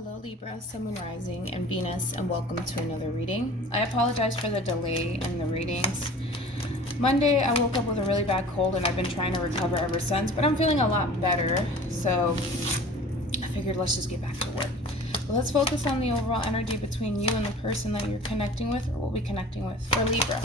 Hello Libra, Sun, Moon, Rising, and Venus, and welcome to another reading. I apologize for the delay in the readings. Monday, I woke up with a really bad cold and I've been trying to recover ever since, but I'm feeling a lot better, so I figured let's just get back to work. But let's focus on the overall energy between you and the person that you're connecting with, or will be connecting with, for Libra.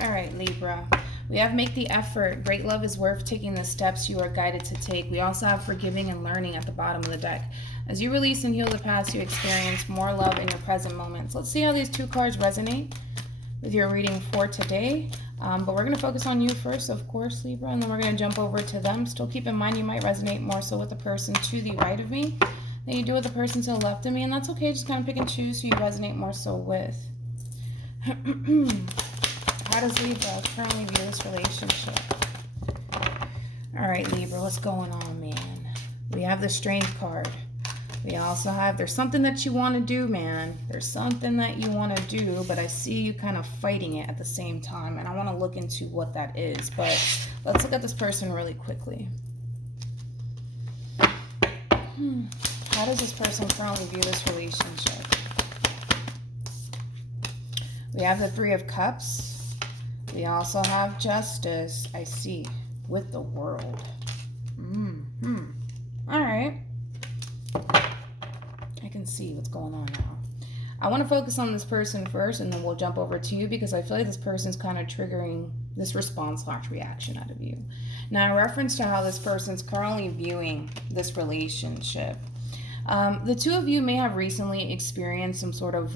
All right, Libra. We have make the effort. Great love is worth taking the steps you are guided to take. We also have forgiving and learning at the bottom of the deck. As you release and heal the past, you experience more love in your present moments. Let's see how these two cards resonate with your reading for today. But we're going to focus on you first, of course, Libra, and then we're going to jump over to them. Still keep in mind you might resonate more so with the person to the right of me than you do with the person to the left of me, and that's okay. Just kind of pick and choose who you resonate more so with. How does Libra currently view this relationship? All right, Libra, what's going on, man? We have the Strength card. We also have, there's something that you want to do, man. There's something that you want to do, but I see you kind of fighting it at the same time, and I want to look into what that is. But let's look at this person really quickly. How does this person currently view this relationship? We have the Three of Cups. We also have Justice, I see, with the World. All right. I can see what's going on now. I want to focus on this person first, and then we'll jump over to you because I feel like this person's kind of triggering this response/reaction out of you. Now, in reference to how this person's currently viewing this relationship, the two of you may have recently experienced some sort of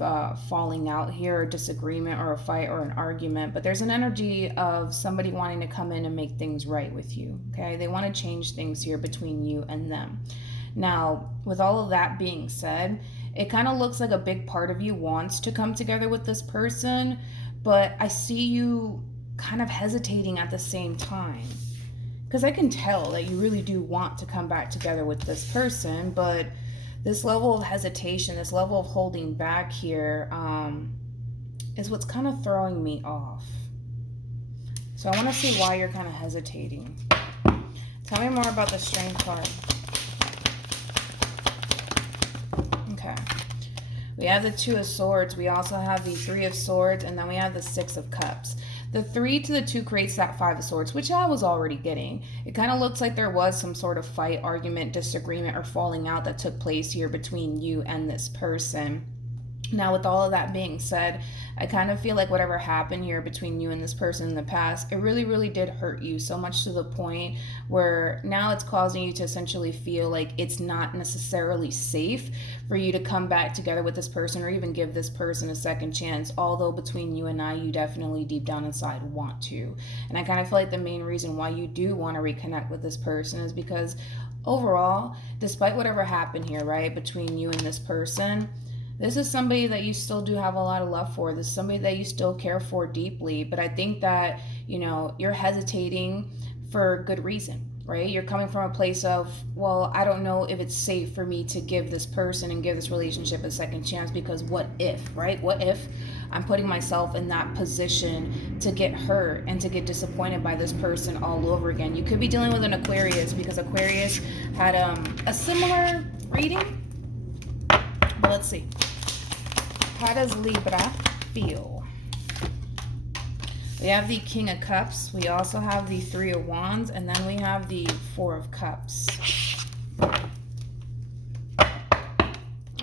falling out here, or disagreement, or a fight, or an argument, but there's an energy of somebody wanting to come in and make things right with you, okay? They want to change things here between you and them. Now, with all of that being said, it kind of looks like a big part of you wants to come together with this person, but I see you kind of hesitating at the same time. Because I can tell that you really do want to come back together with this person, but this level of hesitation, this level of holding back here is what's kind of throwing me off. So I want to see why you're kind of hesitating. Tell me more about the Strength card. Okay. We have the Two of Swords. We also have the Three of Swords, and then we have the Six of Cups. The 3 to the 2 creates that Five of Swords, which I was already getting. It kind of looks like there was some sort of fight, argument, disagreement, or falling out that took place here between you and this person. Now, with all of that being said, I kind of feel like whatever happened here between you and this person in the past, it really, really did hurt you so much to the point where now it's causing you to essentially feel like it's not necessarily safe for you to come back together with this person or even give this person a second chance, although between you and I, you definitely deep down inside want to. And I kind of feel like the main reason why you do want to reconnect with this person is because overall, despite whatever happened here, right, between you and this person, this is somebody that you still do have a lot of love for. This is somebody that you still care for deeply. But I think that, you know, you're hesitating for good reason, right? You're coming from a place of, well, I don't know if it's safe for me to give this person and give this relationship a second chance because what if, right? What if I'm putting myself in that position to get hurt and to get disappointed by this person all over again? You could be dealing with an Aquarius because Aquarius had a similar reading. But let's see. How does Libra feel? We have the King of Cups. We also have the Three of Wands. And then we have the Four of Cups.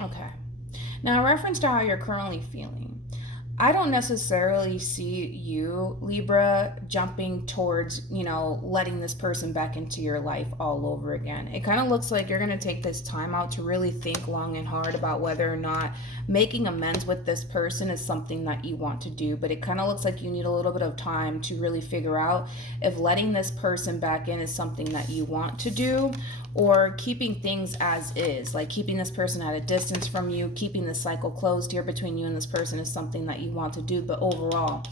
Okay. Now, in reference to how you're currently feeling, I don't necessarily see you, Libra, jumping towards, you know, letting this person back into your life all over again. It kind of looks like you're going to take this time out to really think long and hard about whether or not making amends with this person is something that you want to do. But it kind of looks like you need a little bit of time to really figure out if letting this person back in is something that you want to do, or keeping things as is, like keeping this person at a distance from you, keeping the cycle closed here between you and this person is something that you want to do. But overall,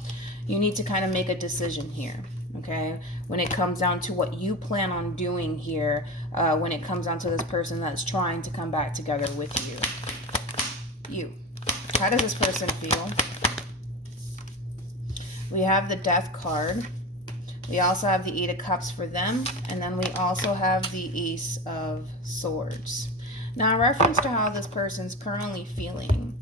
you need to kind of make a decision here, okay? When it comes down to what you plan on doing here, when it comes down to this person that's trying to come back together with you. How does this person feel? We have the Death card. We also have the Eight of Cups for them. And then we also have the Ace of Swords. Now, in reference to how this person's currently feeling,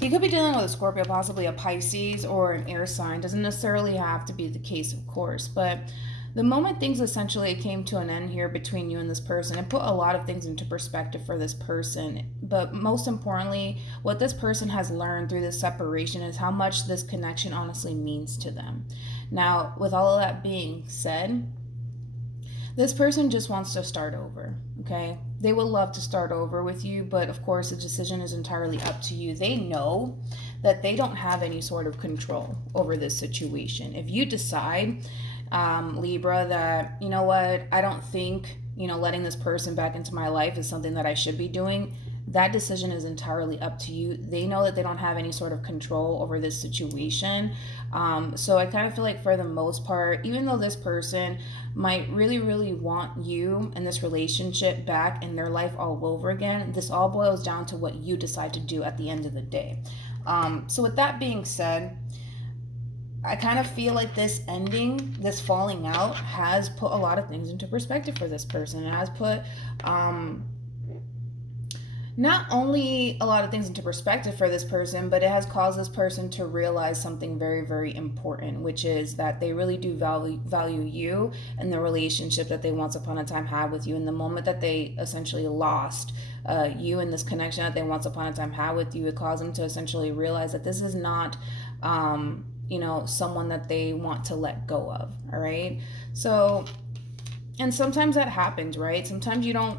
you could be dealing with a Scorpio, possibly a Pisces or an air sign. Doesn't necessarily have to be the case, of course, but the moment things essentially came to an end here between you and this person, it put a lot of things into perspective for this person. But most importantly, what this person has learned through this separation is how much this connection honestly means to them. Now, with all of that being said, this person just wants to start over, okay? They would love to start over with you, but of course the decision is entirely up to you. They know that they don't have any sort of control over this situation. If you decide, Libra, that, you know what, I don't think, letting this person back into my life is something that I should be doing, that decision is entirely up to you. They know that they don't have any sort of control over this situation. So I kind of feel like for the most part, even though this person might really, really want you and this relationship back in their life all over again, this all boils down to what you decide to do at the end of the day. So with that being said, I kind of feel like this ending, this falling out, has put a lot of things into perspective for this person. It has put not only a lot of things into perspective for this person, but it has caused this person to realize something very, very important, which is that they really do value you and the relationship that they once upon a time had with you. And the moment that they essentially lost you and this connection that they once upon a time had with you, it caused them to essentially realize that this is not someone that they want to let go of. All right. So, and sometimes that happens, right? Sometimes you don't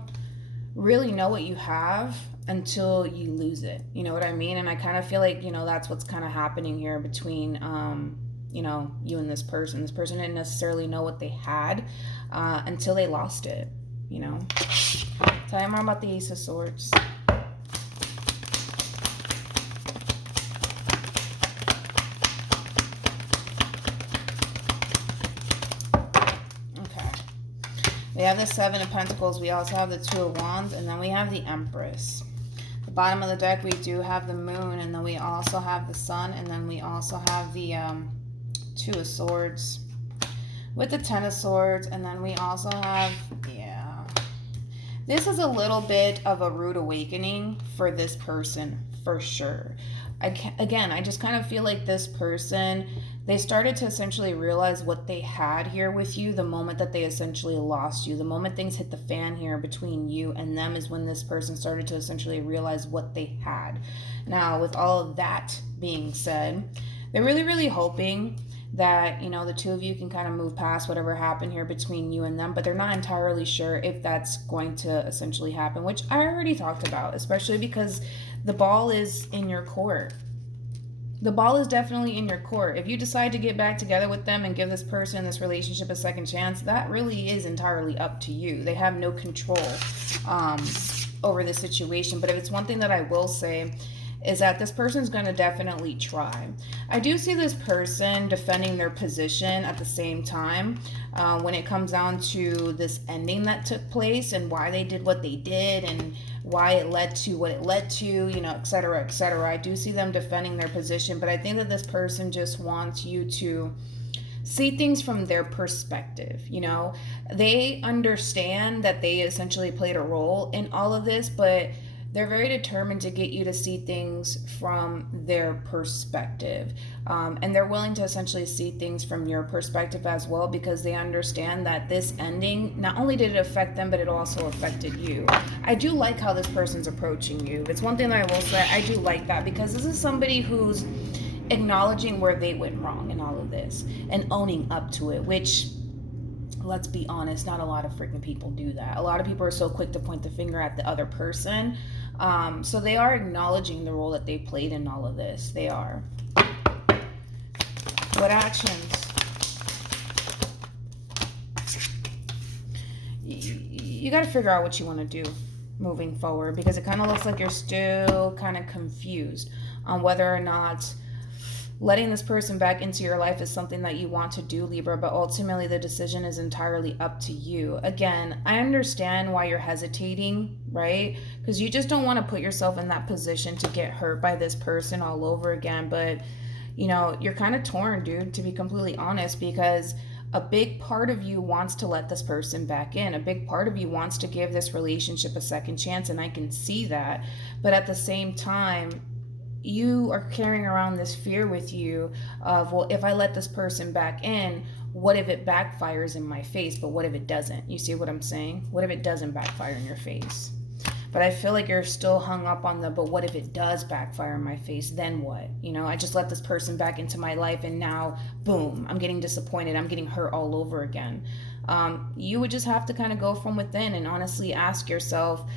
really know what you have until you lose it. You know what I mean? And I kind of feel like, that's what's kind of happening here between, you and this person. This person didn't necessarily know what they had until they lost it, Tell me more about the Ace of Swords. We have the Seven of Pentacles. We also have the Two of Wands. And then we have the Empress. The bottom of the deck, we do have the Moon. And then we also have the Sun. And then we also have the Two of Swords with the Ten of Swords. And then we also have, this is a little bit of a rude awakening for this person, for sure. I just kind of feel like this person, they started to essentially realize what they had here with you the moment that they essentially lost you. The moment things hit the fan here between you and them is when this person started to essentially realize what they had. Now, with all of that being said, they're really, really hoping that, the two of you can kind of move past whatever happened here between you and them, but they're not entirely sure if that's going to essentially happen, which I already talked about, especially because the ball is in your court. The ball is definitely in your court. If you decide to get back together with them and give this person, this relationship, a second chance, that really is entirely up to you. They have no control over the situation. But if it's one thing that I will say, is that this person's going to definitely try. I do see this person defending their position at the same time when it comes down to this ending that took place and why they did what they did and why it led to what it led to, et cetera, et cetera. I do see them defending their position, but I think that this person just wants you to see things from their perspective. They understand that they essentially played a role in all of this, but they're very determined to get you to see things from their perspective. And they're willing to essentially see things from your perspective as well, because they understand that this ending, not only did it affect them, but it also affected you. I do like how this person's approaching you. It's one thing that I will say, I do like that, because this is somebody who's acknowledging where they went wrong in all of this and owning up to it, which, let's be honest, not a lot of freaking people do that. A lot of people are so quick to point the finger at the other person. So they are acknowledging the role that they played in all of this. They are. What actions? You got to figure out what you want to do moving forward, because it kind of looks like you're still kind of confused on whether or not letting this person back into your life is something that you want to do, Libra, but ultimately the decision is entirely up to you. Again, I understand why you're hesitating, right? Because you just don't want to put yourself in that position to get hurt by this person all over again. But, you're kind of torn, dude, to be completely honest, because a big part of you wants to let this person back in. A big part of you wants to give this relationship a second chance, and I can see that. But at the same time, you are carrying around this fear with you of, well, if I let this person back in, what if it backfires in my face? But what if it doesn't? You see what I'm saying? What if it doesn't backfire in your face? But I feel like you're still hung up on but what if it does backfire in my face? Then what? I just let this person back into my life, and now, boom, I'm getting disappointed. I'm getting hurt all over again. You would just have to kind of go from within and honestly ask yourself,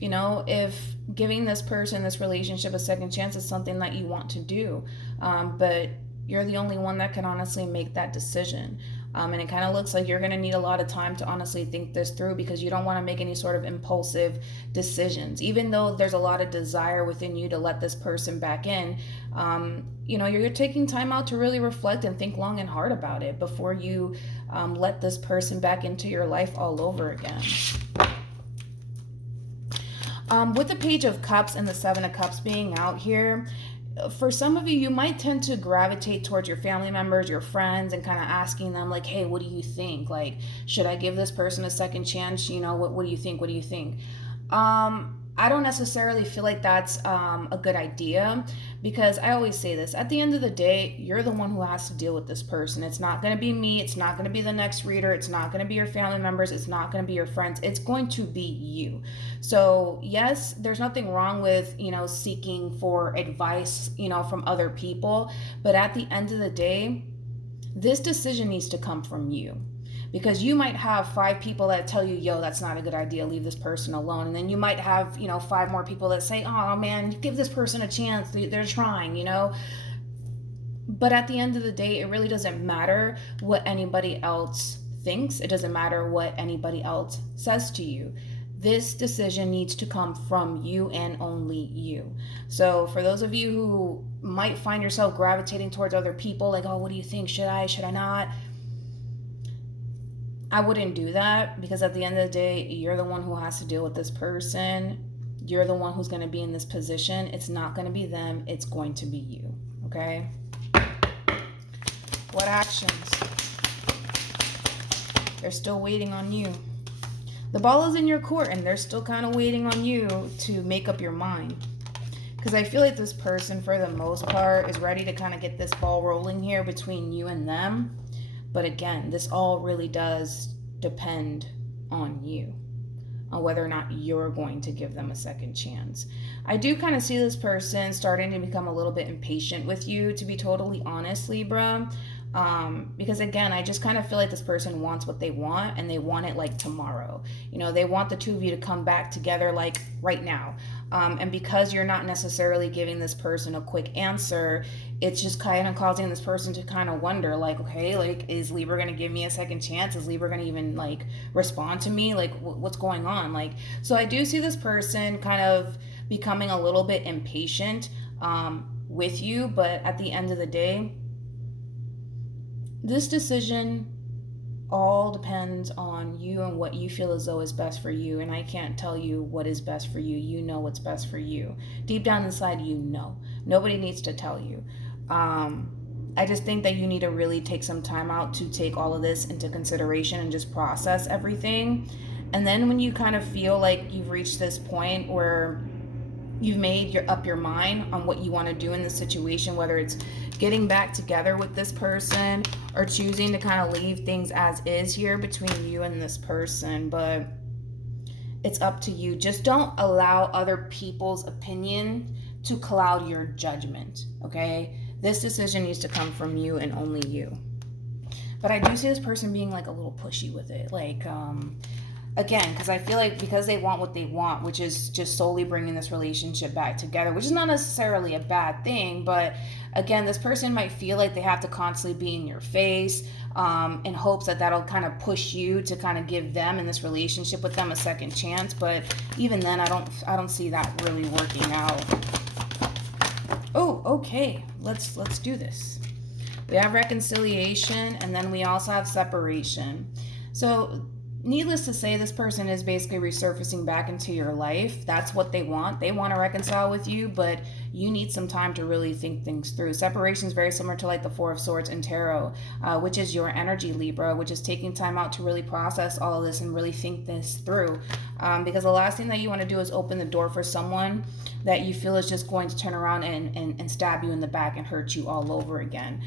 if giving this person, this relationship, a second chance is something that you want to do. But you're the only one that can honestly make that decision. And it kind of looks like you're going to need a lot of time to honestly think this through, because you don't want to make any sort of impulsive decisions. Even though there's a lot of desire within you to let this person back in, you're taking time out to really reflect and think long and hard about it before you let this person back into your life all over again. With the Page of Cups and the Seven of Cups being out here, for some of you, you might tend to gravitate towards your family members, your friends, and kind of asking them like, hey, what do you think? Like, should I give this person a second chance? What do you think? What do you think? I don't necessarily feel like that's a good idea, because I always say this, at the end of the day, you're the one who has to deal with this person. It's not going to be me. It's not going to be the next reader. It's not going to be your family members. It's not going to be your friends. It's going to be you. So yes, there's nothing wrong with, seeking for advice, from other people. But at the end of the day, this decision needs to come from you. Because you might have 5 people that tell you, yo, that's not a good idea, leave this person alone. And then you might have, 5 more people that say, oh man, give this person a chance, they're trying, But at the end of the day, it really doesn't matter what anybody else thinks. It doesn't matter what anybody else says to you. This decision needs to come from you and only you. So for those of you who might find yourself gravitating towards other people, like, oh, what do you think? Should I not? I wouldn't do that, because at the end of the day, you're the one who has to deal with this person. You're the one who's going to be in this position. It's not going to be them. It's going to be you. Okay? What actions? They're still waiting on you. The ball is in your court, and they're still kind of waiting on you to make up your mind. Because I feel like this person, for the most part, is ready to kind of get this ball rolling here between you and them. But again, this all really does depend on you, on whether or not you're going to give them a second chance. I do kind of see this person starting to become a little bit impatient with you, to be totally honest, Libra. Because again, I just kind of feel like this person wants what they want, and they want it like tomorrow. They want the two of you to come back together like right now. And because you're not necessarily giving this person a quick answer, it's just kind of causing this person to kind of wonder, like, okay, like, is Libra going to give me a second chance? Is Libra going to even like respond to me? Like, what's going on? Like, so I do see this person kind of becoming a little bit impatient with you, but at the end of the day, this decision all depends on you and what you feel as though is best for you. And I can't tell you what is best for you. You know what's best for you. Deep down inside, you know. Nobody needs to tell you. I just think that you need to really take some time out to take all of this into consideration and just process everything. And then when you kind of feel like you've reached this point where you've made up your mind on what you want to do in this situation, whether it's getting back together with this person or choosing to kind of leave things as is here between you and this person, but it's up to you. Just don't allow other people's opinion to cloud your judgment, okay? This decision needs to come from you and only you. But I do see this person being like a little pushy with it, like, again, because I feel like because they want what they want, which is just solely bringing this relationship back together, which is not necessarily a bad thing, but again, this person might feel like they have to constantly be in your face in hopes that that'll kind of push you to kind of give them in this relationship with them a second chance. But even then, I don't see that really working out. Oh, okay, let's do this. We have reconciliation, and then we also have separation. So needless to say, this person is basically resurfacing back into your life. That's what they want. They want to reconcile with you, but you need some time to really think things through. Separation is very similar to like the Four of Swords in Tarot, which is your energy, Libra, which is taking time out to really process all of this and really think this through. Because the last thing that you want to do is open the door for someone that you feel is just going to turn around and stab you in the back and hurt you all over again.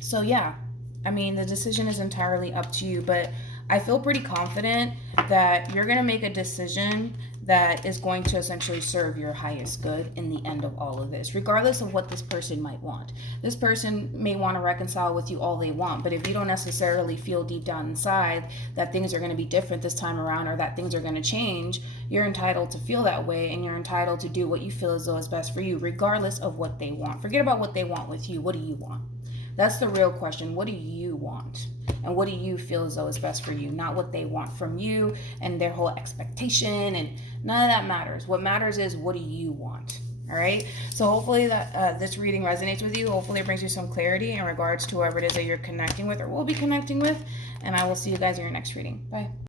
So yeah, I mean, the decision is entirely up to you, but I feel pretty confident that you're going to make a decision that is going to essentially serve your highest good in the end of all of this, regardless of what this person might want. This person may want to reconcile with you all they want, but if you don't necessarily feel deep down inside that things are going to be different this time around, or that things are going to change, you're entitled to feel that way, and you're entitled to do what you feel as though is best for you, regardless of what they want. Forget about what they want with you. What do you want? That's the real question. What do you want? And what do you feel as though is best for you? Not what they want from you and their whole expectation, and none of that matters. What matters is, what do you want? All right. So hopefully that this reading resonates with you. Hopefully it brings you some clarity in regards to whoever it is that you're connecting with or will be connecting with. And I will see you guys in your next reading. Bye.